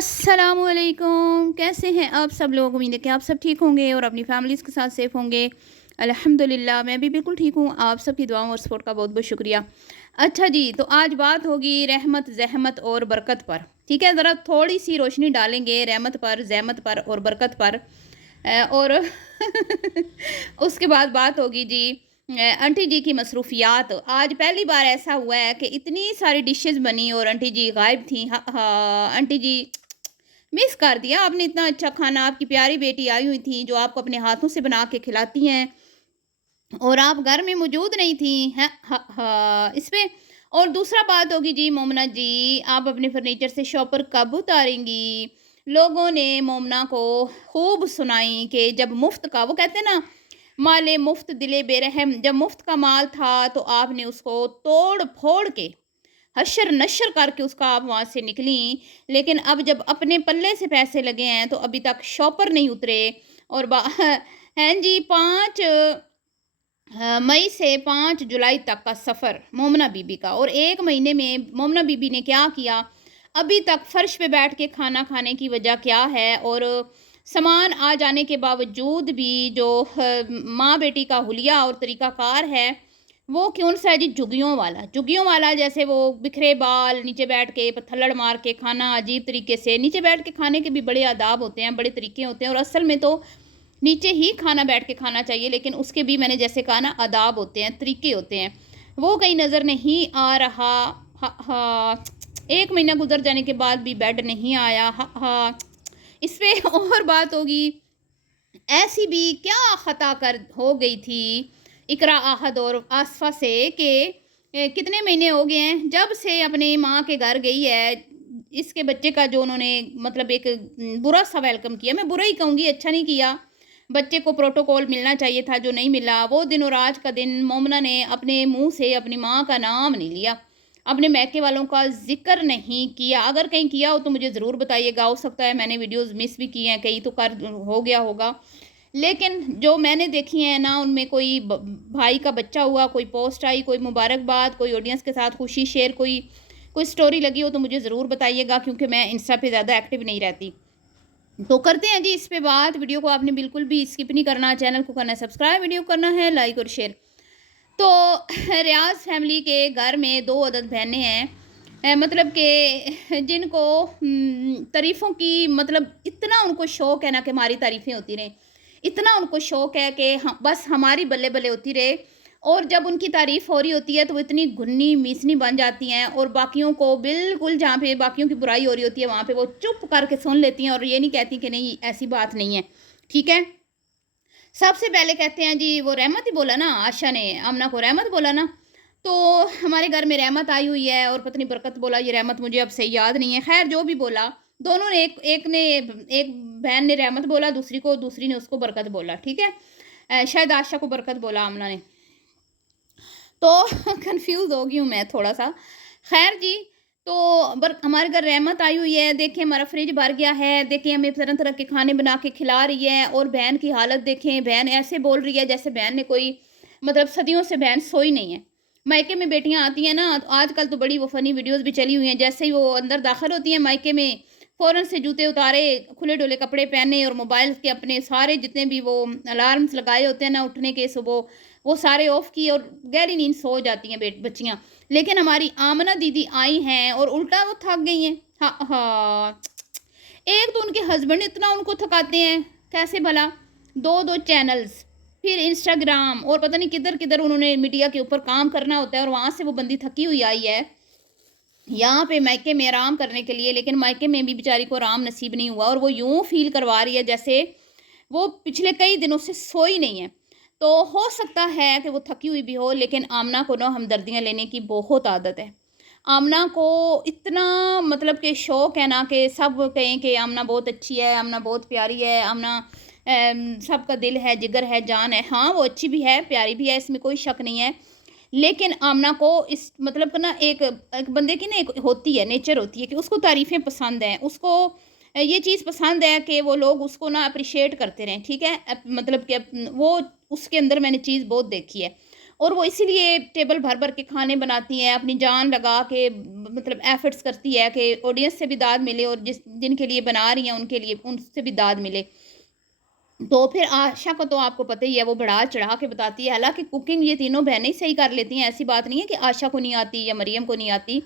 अस्सलाम वालेकुम। कैसे हैं आप सब लोग? उम्मीद है कि आप सब ठीक होंगे और अपनी फैमिलीज़ के साथ सेफ़ होंगे। अल्हम्दुलिल्लाह मैं भी बिल्कुल ठीक हूँ। आप सबकी दुआओं और सपोर्ट का बहुत बहुत शुक्रिया। अच्छा जी, तो आज बात होगी रहमत, ज़हमत और बरकत पर। ठीक है, ज़रा थोड़ी सी रोशनी डालेंगे रहमत पर, ज़हमत पर और बरकत पर। और उसके बाद बात होगी जी आंटी जी की मसरूफ़ियात। आज पहली बार ऐसा हुआ है कि इतनी सारी डिशेज़ बनी और आंटी जी गायब थी। आंटी जी मिस कर दिया आपने इतना अच्छा खाना। आपकी प्यारी बेटी आई हुई थी जो आपको अपने हाथों से बना के खिलाती हैं और आप घर में मौजूद नहीं थी हैं। इसमें और दूसरा बात होगी जी मोमना जी, आप अपने फर्नीचर से शॉपर कब उतारेंगी? लोगों ने मोमना को खूब सुनाई कि जब मुफ्त का, वो कहते हैं ना, माले मुफ्त दिले बेरहम, जब मुफ्त का माल था तो आपने उसको तोड़ फोड़ के हशर नशर करके उसका आप वहाँ से निकली। लेकिन अब जब अपने पल्ले से पैसे लगे हैं तो अभी तक शॉपर नहीं उतरे। और हैं जी 5 मई से 5 जुलाई तक का सफ़र मोमना बीबी का, और 1 महीने में मोमना बीबी ने क्या किया? अभी तक फर्श पे बैठ के खाना खाने की वजह क्या है? और सामान आ जाने के बावजूद भी जो माँ बेटी का हुलिया और तरीक़ाकार है वो कौन सा है जी? झुग्गियों वाला, जैसे वो बिखरे बाल, नीचे बैठ के पत्थलड़ मार के खाना, अजीब तरीके से नीचे बैठ के खाने के भी बड़े आदाब होते हैं, बड़े तरीके होते हैं, और असल में तो नीचे ही खाना बैठ के खाना चाहिए, लेकिन उसके भी मैंने जैसे कहा ना आदाब होते हैं, तरीके होते हैं, वो कहीं नज़र नहीं आ रहा। हा हा 1 महीना गुजर जाने के बाद भी बेड नहीं आया। हा हा इस पे और बात होगी। ऐसी भी क्या ख़ता कर हो गई थी इकरा आहद और आसफ़ा से कि कितने महीने हो गए हैं जब से अपनी माँ के घर गई है। इसके बच्चे का जो उन्होंने मतलब एक बुरा सा वेलकम किया, मैं बुरा ही कहूँगी, अच्छा नहीं किया। बच्चे को प्रोटोकॉल मिलना चाहिए था जो नहीं मिला। वो दिन और आज का दिन मोमना ने अपने मुँह से अपनी माँ का नाम नहीं लिया, अपने मैके वालों का ज़िक्र नहीं किया। अगर कहीं किया हो तो मुझे ज़रूर बताइएगा, हो सकता है मैंने वीडियोज़ मिस भी की हैं, कहीं तो कर हो गया होगा। लेकिन जो मैंने देखी हैं ना, उनमें कोई भाई का बच्चा हुआ, कोई पोस्ट आई, कोई मुबारकबाद, कोई ऑडियंस के साथ खुशी शेयर, कोई स्टोरी लगी हो तो मुझे ज़रूर बताइएगा, क्योंकि मैं इंस्टा पे ज़्यादा एक्टिव नहीं रहती। तो करते हैं जी इस पे बात। वीडियो को आपने बिल्कुल भी स्किप नहीं करना, चैनल को करना है सब्सक्राइब, वीडियो को करना है लाइक और शेयर। तो रियाज फैमिली के घर में 2 अदद बहनें हैं, मतलब कि जिनको तारीफ़ों की मतलब इतना उनको शौक़ है ना कि हमारी तारीफ़ें होती रहें। इतना उनको शौक़ है कि बस हमारी बल्ले-बल्ले होती रहे, और जब उनकी तारीफ़ हो रही होती है तो वो इतनी घुन्नी मिसनी बन जाती हैं, और बाकियों को बिल्कुल, जहाँ पे बाकियों की बुराई हो रही होती है वहाँ पे वो चुप करके सुन लेती हैं और ये नहीं कहती कि नहीं ऐसी बात नहीं है। ठीक है? सबसे पहले कहते हैं जी, वो रहमत ही बोला ना, आशा ने आमना को रहमत बोला ना, तो हमारे घर में रहमत आई हुई है और पत्नी बरकत बोला, ये रहमत मुझे अब सही याद नहीं है। ख़ैर जो भी बोला, दोनों ने एक बहन ने रहमत बोला दूसरी ने उसको बरकत बोला, ठीक है? शायद आशा को बरकत बोला आमना ने। तो कन्फ्यूज़ हो गई हूँ मैं थोड़ा-सा। ख़ैर जी, तो हमारे घर रहमत आई हुई है, देखिए हमारा फ्रिज भर गया है, देखिए हमें तरह-तरह के खाने बना के खिला रही है, और बहन की हालत देखें, बहन ऐसे बोल रही है जैसे बहन ने कोई मतलब सदियों से बहन सोई नहीं है। मायके में बेटियाँ आती हैं ना, तो आजकल तो बड़ी वो फ़नी वीडियोज़ भी चली हुई हैं, जैसे ही वो अंदर दाखिल होती हैं मायके में, फ़ौरन से जूते उतारे, खुले-डुले कपड़े पहने और मोबाइल के अपने सारे जितने भी वो अलार्म्स लगाए होते हैं ना उठने के सुबह, वो सारे ऑफ किए और गहरी नींद सो जाती हैं बच्चियाँ। लेकिन हमारी आमना दीदी आई हैं और उल्टा वो थक गई हैं। एक तो उनके हस्बैंड इतना उनको थकाते हैं, कैसे भला? 2-2 चैनल्स, फिर इंस्टाग्राम, और पता नहीं किधर-किधर उन्होंने मीडिया के ऊपर काम करना होता है, और वहाँ से वो बंदी थकी हुई आई है यहाँ पे मायके में आराम करने के लिए। लेकिन मायके में भी बेचारी को आराम नसीब नहीं हुआ, और वो यूँ फ़ील करवा रही है जैसे वो पिछले कई दिनों से सोई नहीं है। तो हो सकता है कि वो थकी हुई भी हो, लेकिन आमना को ना हमदर्दियाँ लेने की बहुत आदत है। आमना को इतना मतलब कि शौक़ है ना कि सब कहें कि आमना बहुत अच्छी है, आमना बहुत प्यारी है, आमना सबका दिल है, जिगर है, जान है। हाँ, वो अच्छी भी है, प्यारी भी है, इसमें कोई शक नहीं है। लेकिन आमना को इस मतलब कि ना एक एक बंदे की ना एक होती है, नेचर होती है कि उसको तारीफ़ें पसंद हैं। उसको ये चीज़ पसंद है कि वो लोग उसको ना एप्रिशिएट करते रहें, ठीक है? मतलब कि वो उसके अंदर मैंने चीज़ बहुत देखी है। और वो इसीलिए टेबल भर भर के खाने बनाती हैं, अपनी जान लगा के मतलब एफर्ट्स करती है कि ऑडियंस से भी दाद मिले और जिनके लिए बना रही हैं उनके लिए उनसे भी दाद मिले। तो फिर आशा को तो आपको पता ही है, वो बढ़ा-चढ़ा के बताती है। हालाँकि कुकिंग ये तीनों बहनें ही सही कर लेती हैं, ऐसी बात नहीं है कि आशा को नहीं आती या मरियम को नहीं आती।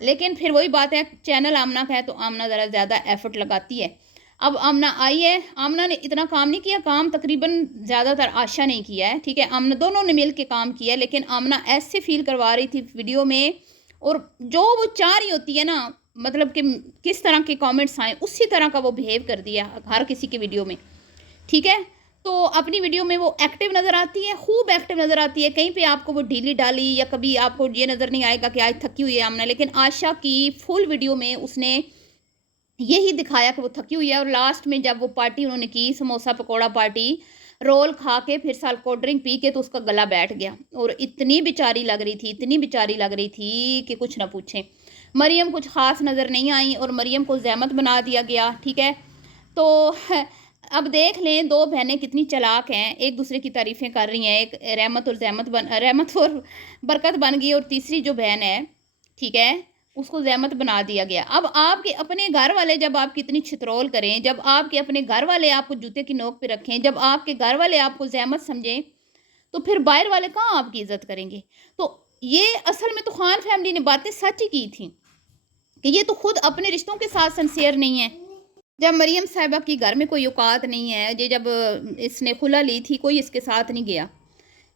लेकिन फिर वही बात है, चैनल आमना का है तो आमना ज़रा ज़्यादा एफ़र्ट लगाती है। अब आमना आई है, आमना ने इतना काम नहीं किया, काम तकरीबन ज़्यादातर आशा ने किया है, ठीक है? आमना दोनों ने मिल के काम किया है, लेकिन आमना ऐसे फ़ील करवा रही थी वीडियो में, और जो वो चाह रही होती है ना, मतलब कि किस तरह के कमेंट्स आएँ, उसी तरह का वो बिहेव कर दिया हर किसी की वीडियो में। ठीक है? तो अपनी वीडियो में वो एक्टिव नज़र आती है, खूब एक्टिव नज़र आती है। कहीं पे आपको वो ढीली-ढाली या कभी आपको ये नज़र नहीं आएगा कि आज थकी हुई है आमना। लेकिन आशा की फुल वीडियो में उसने यही दिखाया कि वो थकी हुई है, और लास्ट में जब वो पार्टी उन्होंने की, समोसा पकौड़ा पार्टी, रोल खा के फिर साल कोल्ड ड्रिंक पी के, तो उसका गला बैठ गया और इतनी बेचारी लग रही थी, इतनी बेचारी लग रही थी कि कुछ ना पूछें। मरियम कुछ ख़ास नज़र नहीं आई और मरियम को ज़हमत बना दिया गया, ठीक है? तो अब देख लें, 2 बहनें कितनी चालाक हैं, एक दूसरे की तारीफ़ें कर रही हैं। एक रहमत और बरकत बन गई, और तीसरी जो बहन है, ठीक है, उसको ज़हमत बना दिया गया। अब आपके अपने घर वाले जब आपकी इतनी छितरौल करें, जब आपके अपने घर वाले आपको जूते की नोक पे रखें, जब आपके घर वाले आपको ज़हमत समझें, तो फिर बाहर वाले कहाँ आपकी इज़्ज़त करेंगे? तो ये असल में तो खान फैमिली ने बातें सच ही की थी कि ये तो खुद अपने रिश्तों के साथ सिंसियर नहीं है। जब मरियम साहिबा की घर में कोई औकात नहीं है, ये जब इसने खुला ली थी, कोई इसके साथ नहीं गया,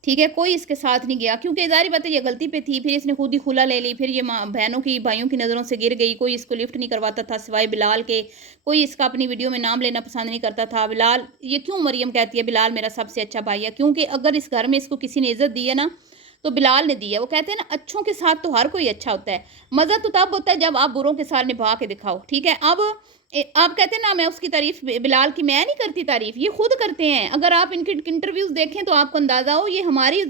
ठीक है? कोई इसके साथ नहीं गया, क्योंकि ज़ाहिर बात है ये गलती पे थी। फिर इसने खुद ही खुला ले ली, फिर ये माँ बहनों की भाइयों की नज़रों से गिर गई। कोई इसको लिफ्ट नहीं करवाता था सिवाय बिलाल के, कोई इसका अपनी वीडियो में नाम लेना पसंद नहीं करता था। बिलाल, ये क्यों मरियम कहती है बिलाल मेरा सबसे अच्छा भाई है? क्योंकि अगर इस घर में इसको किसी ने इज़्ज़त दी है ना, तो बिलाल ने दी है। वो कहते हैं ना, अच्छों के साथ तो हर कोई अच्छा होता है। मज़ा तो तब होता है जब आप बुरों के साथ निभा के दिखाओ, ठीक है? अब आप कहते हैं ना, मैं उसकी तारीफ़ बिलाल की मैं नहीं करती तारीफ़, ये खुद करते हैं। अगर आप इनके इंटरव्यूज़ देखें तो आपको अंदाज़ा हो, ये हमारी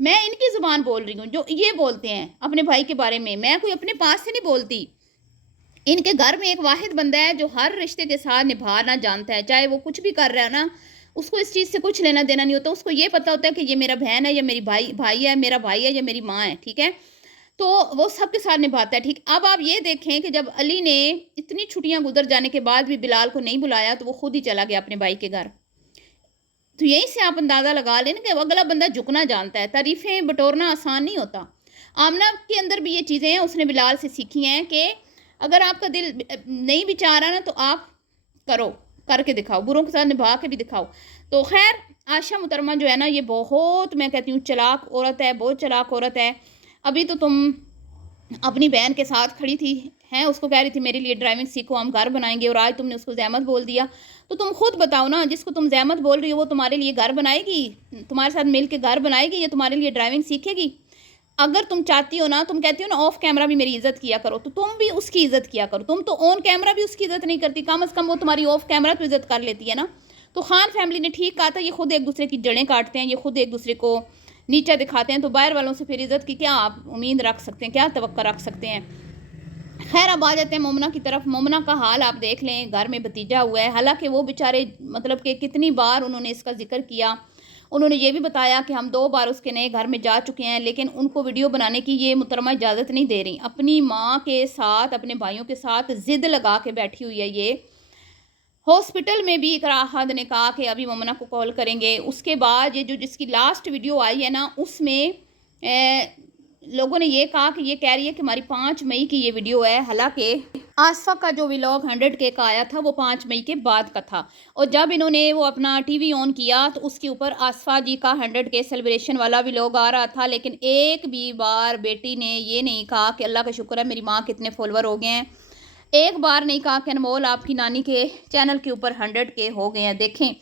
मैं इनकी ज़ुबान बोल रही हूँ, जो ये बोलते हैं अपने भाई के बारे में। मैं कोई अपने पास से नहीं बोलती। इनके घर में एक वाहिद बंदा है जो हर रिश्ते के साथ निभाना जानता है, चाहे वो कुछ भी कर रहा है ना, उसको इस चीज़ से कुछ लेना देना नहीं होता। उसको ये पता होता है कि ये मेरा बहन है या मेरी भाई है, मेरा भाई है या मेरी माँ है, ठीक है? तो वो सबके साथ निभाता है, ठीक। अब आप ये देखें कि जब अली ने इतनी छुट्टियां गुजर जाने के बाद भी बिलाल को नहीं बुलाया, तो वो खुद ही चला गया अपने भाई के घर। तो यहीं से आप अंदाज़ा लगा लें कि अगला बंदा झुकना जानता है, तारीफ़ें बटोरना आसान नहीं होता। आमना के अंदर भी ये चीज़ें हैं, उसने बिलाल से सीखी हैं कि अगर आपका दिल नहीं भी चाह रहा ना, तो आप करो, करके दिखाओ, बुरों के साथ निभा के भी दिखाओ। तो खैर, आशा मुहतरमा जो है ना, ये बहुत, मैं कहती हूँ, चालाक औरत है, बहुत चालाक औरत है। अभी तो तुम अपनी बहन के साथ खड़ी थी, हैं, उसको कह रही थी मेरे लिए ड्राइविंग सीखो, हम घर बनाएंगे, और आज तुमने उसको ज़हमत बोल दिया। तो तुम खुद बताओ ना, जिसको तुम ज़हमत बोल रही हो वो तुम्हारे लिए घर बनाएगी, तुम्हारे साथ मिल के घर बनाएगी, या तुम्हारे लिए ड्राइविंग सीखेगी? अगर तुम चाहती हो ना, तुम कहती हो ना ऑफ कैमरा भी मेरी इज़्ज़त किया करो, तो तुम भी उसकी इज़्ज़त किया करो। तुम तो ऑन कैमरा भी उसकी इज़्ज़त नहीं करती, कम अज़ कम वो तुम्हारी ऑफ कैमरा तो इज़्ज़त कर लेती है ना। तो खान फैमिली ने ठीक कहा था, ये खुद एक दूसरे की जड़ें काटते हैं, ये खुद एक दूसरे को नीचा दिखाते हैं, तो बाहर वालों से फिर इज़्ज़त की क्या आप उम्मीद रख सकते हैं, क्या तवक्का रख सकते हैं? खैर, अब आ जाते हैं मोमना की तरफ। मोमना का हाल आप देख लें, घर में भतीजा हुआ है। हालांकि वो बेचारे, मतलब कि कितनी बार उन्होंने इसका जिक्र किया, उन्होंने ये भी बताया कि हम 2 बार उसके नए घर में जा चुके हैं, लेकिन उनको वीडियो बनाने की ये मुहतरमा इजाज़त नहीं दे रही। अपनी माँ के साथ, अपने भाइयों के साथ ज़िद लगा के बैठी हुई है ये। हॉस्पिटल में भी इकरा अहद ने कहा कि अभी मोमना को कॉल करेंगे। उसके बाद ये जो जिसकी लास्ट वीडियो आई है ना, उसमें लोगों ने ये कहा कि ये कह रही है कि हमारी 5 मई की ये वीडियो है। हालांकि आसफा का जो व्लॉग 100K का आया था वो 5 मई के बाद का था, और जब इन्होंने वो अपना टीवी ऑन किया तो उसके ऊपर आसफा जी का 100K सेलिब्रेशन वाला व्लॉग आ रहा था। लेकिन एक भी बार बेटी ने ये नहीं कहा कि अल्लाह का शुक्र है मेरी माँ के इतने फॉलोवर हो गए हैं। एक बार नहीं कहा कि अनमोल आपकी नानी के चैनल के ऊपर 100K हो गए हैं, देखें।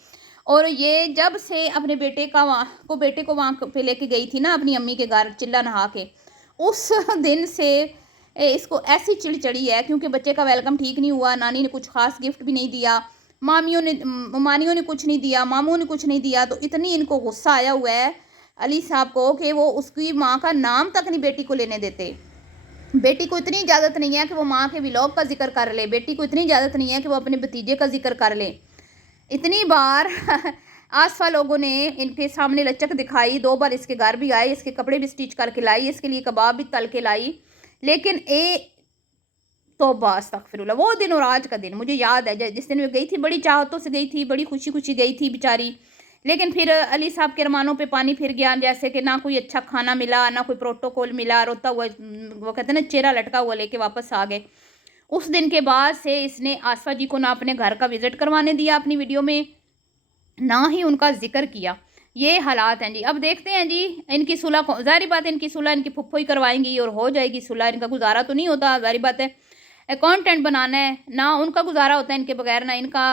और ये जब से अपने बेटे को वहाँ पे लेके गई थी ना अपनी अम्मी के घर चिल्ला नहा के, उस दिन से इसको ऐसी चिढ़ चढ़ी है, क्योंकि बच्चे का वेलकम ठीक नहीं हुआ। नानी ने कुछ खास गिफ्ट भी नहीं दिया, मानियों ने कुछ नहीं दिया, मामू ने कुछ नहीं दिया। तो इतनी इनको गुस्सा आया हुआ है अली साहब को कि वो उसकी माँ का नाम तक नहीं बेटी को लेने देते। बेटी को इतनी इजाज़त नहीं है कि वो माँ के व्लॉग का जिक्र कर ले, बेटी को इतनी इजाज़त नहीं है कि वो अपने भतीजे का जिक्र कर ले। इतनी बार आसफा लोगों ने इनके सामने लचक दिखाई, 2 बार इसके घर भी आए, इसके कपड़े भी स्टिच करके लाई, इसके लिए कबाब भी तल के लाई, लेकिन तौबा अस्तगफिरुल्लाह। वो दिन और आज का दिन मुझे याद है, जिस दिन मैं गई थी बड़ी चाहतों से गई थी, बड़ी खुशी खुशी गई थी बेचारी, लेकिन फिर अली साहब के अरमानों पे पानी फिर गया, जैसे कि ना कोई अच्छा खाना मिला, ना कोई प्रोटोकॉल मिला, रोता हुआ वो कहते हैं ना चेहरा लटका हुआ लेके वापस आ गए। उस दिन के बाद से इसने आसफा जी को ना अपने घर का विज़िट करवाने दिया अपनी वीडियो में, ना ही उनका जिक्र किया। ये हालात हैं जी। अब देखते हैं जी इनकी सुलह, ज़ाहिर बात है इनकी सुलह इनकी फुफ्फो ही करवाएंगी और हो जाएगी सुलह, इनका गुजारा तो नहीं होता, ज़ाहिर बात है कंटेंट बनाना है, ना उनका गुजारा होता है इनके बगैर, ना इनका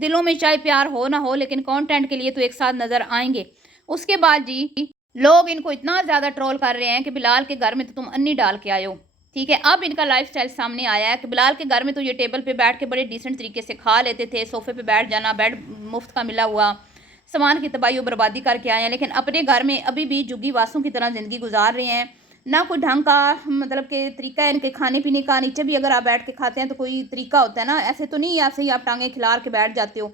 दिलों में चाहे प्यार हो ना हो, लेकिन कंटेंट के लिए तो एक साथ नज़र आएंगे। उसके बाद जी लोग इनको इतना ज़्यादा ट्रोल कर रहे हैं कि बिलाल के घर में तो तुम अन्नी डाल के आए हो। ठीक है, अब इनका लाइफस्टाइल सामने आया है कि बिलाल के घर में तो ये टेबल पे बैठ के बड़े डिसेंट तरीके से खा लेते थे, सोफे पे बैठ जाना, बेड मुफ्त का मिला हुआ, सामान की तबाही और बर्बादी करके आए हैं, लेकिन अपने घर में अभी भी जुग्गी वासों की तरह ज़िंदगी गुजार रहे हैं। ना कोई ढंग का मतलब कि तरीका है इनके खाने पीने का। नीचे भी अगर आप बैठ के खाते हैं तो कोई तरीका होता है ना, ऐसे तो नहीं ऐसे ही आप टांगे खिलार के बैठ जाते हो।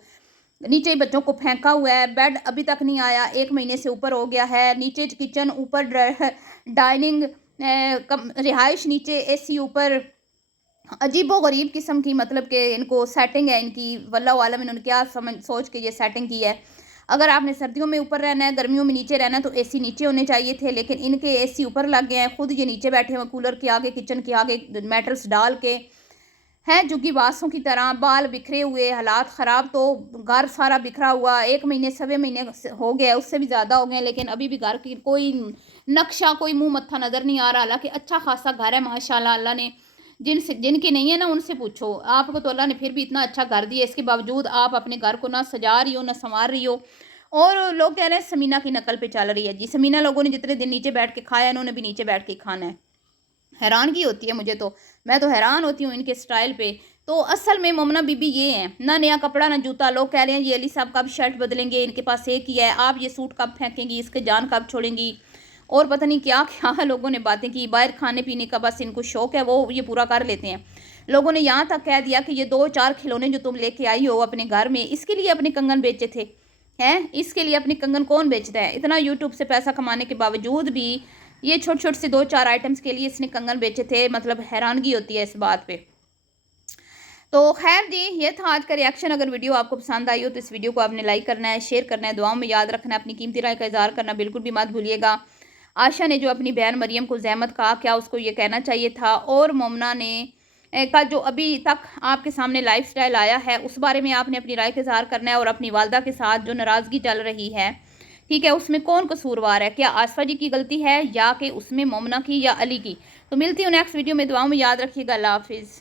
नीचे ही बच्चों को फेंका हुआ है, बेड अभी तक नहीं आया, 1 महीने से ऊपर हो गया है, नीचे किचन, ऊपर डाइनिंग, रिहाइश नीचे, एसी ऊपर, अजीबो गरीब किस्म की मतलब कि इनको सेटिंग है इनकी, वल्लाहु आलम इन्होंने क्या समझ सोच के ये सेटिंग की है। अगर आपने सर्दियों में ऊपर रहना है, गर्मियों में नीचे रहना है, तो एसी नीचे होने चाहिए थे, लेकिन इनके एसी ऊपर लग गए हैं, खुद ये नीचे बैठे हुए कूलर के आगे, किचन के आगे मैटर्स डाल के हैं जुग्गी वासों की तरह, बाल बिखरे हुए, हालात ख़राब, तो घर सारा बिखरा हुआ, 1 महीने 1.25 महीने हो गए, उससे भी ज़्यादा हो गए, लेकिन अभी भी घर की कोई नक्शा, कोई मुंह मत्था नज़र नहीं आ रहा। हालांकि अच्छा खासा घर है माशाल्लाह, अल्लाह ने जिनके नहीं है ना उनसे पूछो, आपको तो अल्लाह ने फिर भी इतना अच्छा घर दिया, इसके बावजूद आप अपने घर को ना सजा रही हो ना संवार रही हो। और लोग कह रहे हैं समीना की नकल पे चल रही है जी। समीना लोगों ने जितने दिन नीचे बैठ के खाया, इन्होंने भी नीचे बैठ के खाना है। हैरानगी होती है मुझे तो, मैं तो हैरान होती हूँ इनके स्टाइल पे। तो असल में मोमना बीबी ये हैं, ना नया कपड़ा ना जूता। लोग कह रहे हैं ये अली साहब कब शर्ट बदलेंगे, इनके पास एक ही है, आप ये सूट कब फेंकेंगी, इसके जान कब छोड़ेंगी, और पता नहीं क्या क्या लोगों ने बातें की। बाहर खाने पीने का बस इनको शौक है, वो ये पूरा कर लेते हैं। लोगों ने यहाँ तक कह दिया कि ये 2-4 खिलौने जो तुम लेके आई हो अपने घर में, इसके लिए अपने कंगन बेचे थे हैं। इसके लिए अपने कंगन कौन बेचता है? इतना यूट्यूब से पैसा कमाने के बावजूद भी ये छोटे छोटे से 2-4 आइटम्स के लिए इसने कंगन बेचे थे। मतलब हैरानगी होती है इस बात पे। तो खैर जी, ये था आज का रिएक्शन। अगर वीडियो आपको पसंद आई हो तो इस वीडियो को आपने लाइक करना है, शेयर करना है, दुआओं में याद रखना है, अपनी कीमती राय का इज़हार करना बिल्कुल भी मत भूलिएगा। आशा ने जो अपनी बहन मरियम को ज़हमत कहा, क्या उसको ये कहना चाहिए था, और मोमना ने का जो अभी तक आपके सामने लाइफस्टाइल आया है, उस बारे में आपने अपनी राय का इज़हार करना है। और अपनी वालदा के साथ जो नाराज़गी चल रही है, ठीक है, उसमें कौन कसूरवार है? क्या आसफा जी की गलती है, या कि उसमें मोमना की, या अली की? तो मिलती हूँ नेक्स्ट वीडियो में। दुआओं में याद रखिएगा। अल्लाह हाफिज़।